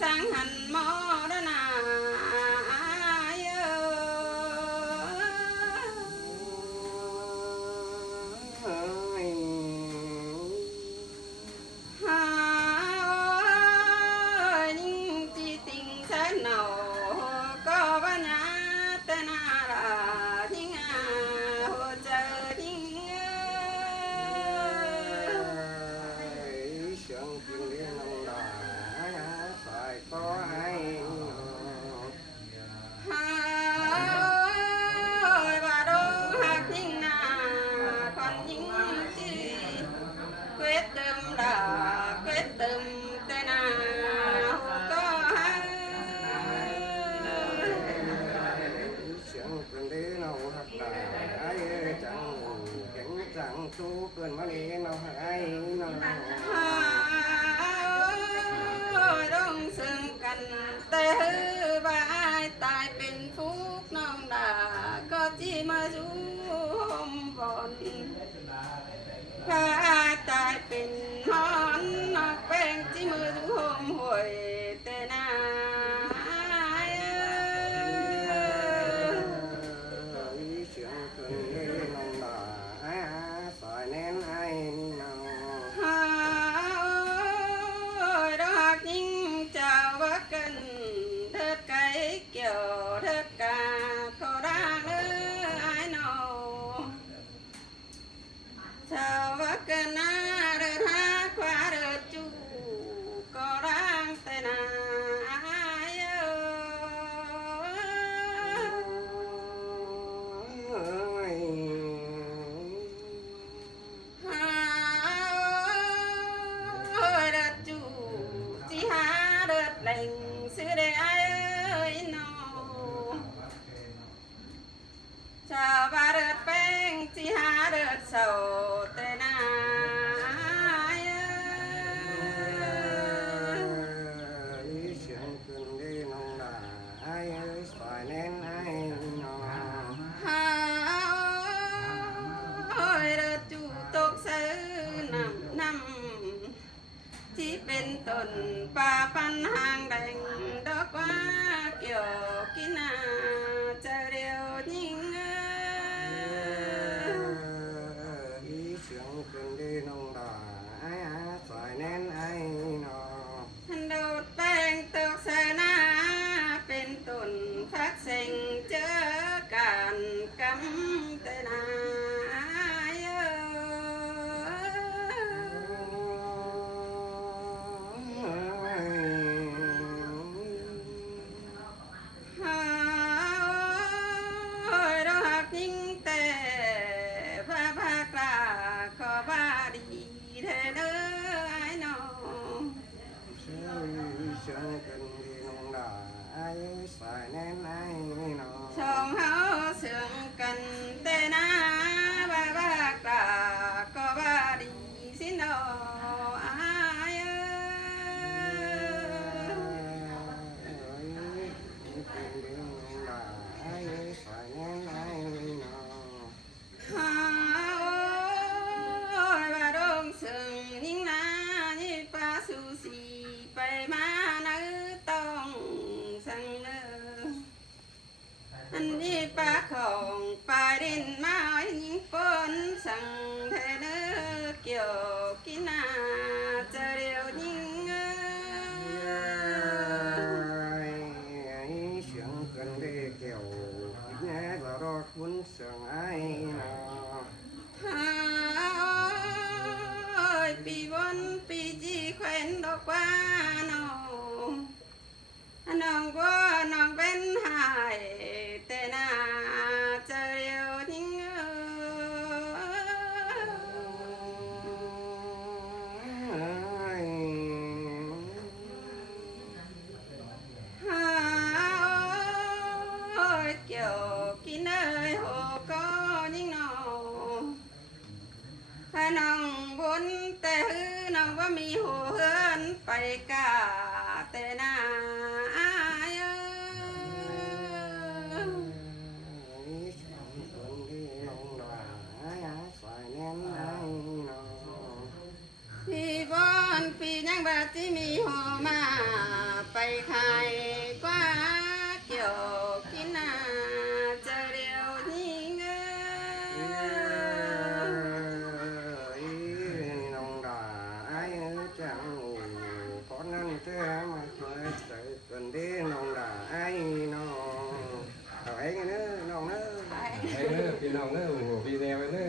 สังหันมรณาchú cơn mà đi nào hay nào ôi đông sương cành tê hư và ai tàiเป็นphúcน้องด่าก็จีมาจูหอมบอนถ้าตายเป็นหอนนอกแป้งจีมือจูหอมหวยแต่นาsầu tê na ý chuyện cần đi nông đà ai ơi phải nên ai nọ ôi đợt chủ tốt sớ nằm chỉ bên tuần ba pan hàng đành đó quá kiểu kín à chờ điều nhìn cần đi nông đà ai phải nên ai nọ โดดแป้งตกเสนาเป็นต้นพักเซ็งเจอการกำแต่นาchẳng cần đi nông đà ai phải nên ai nọ สองเฮาเสื่องกันแต่นาบ้าบ้ากะก็บ้าดีสินออายcần đi nông đà ai phải nên ai nọ โอ้ยว่าดงเสื่องยิ่งนานี่ป้าสูสีไปมานะต้องสั่งเนออันนี้ป้าของป้าดินมายิ่งฝนสั่งเทเนอเกี่ยวกินนาจะเรียวยิ่งchẳng cần đi kiểu nhé và đó cuốn sườn ai nọ ปีวันปีจีแขวนดอกว่าน้องว่าน้องเป็นหายแต่น่าจะเรียวทิ้งเกี่ยวกินเอ้ยโหก็ยิ่งน้องถ้าน้องบนแต่ฮือน้องว่ามีหัวเฮือนไปกาแต่นาพี่บอนพี่ยังบาที่มีหัวมาไป พี่น้องเด้อโอ้โหพี่แม่ไปเลย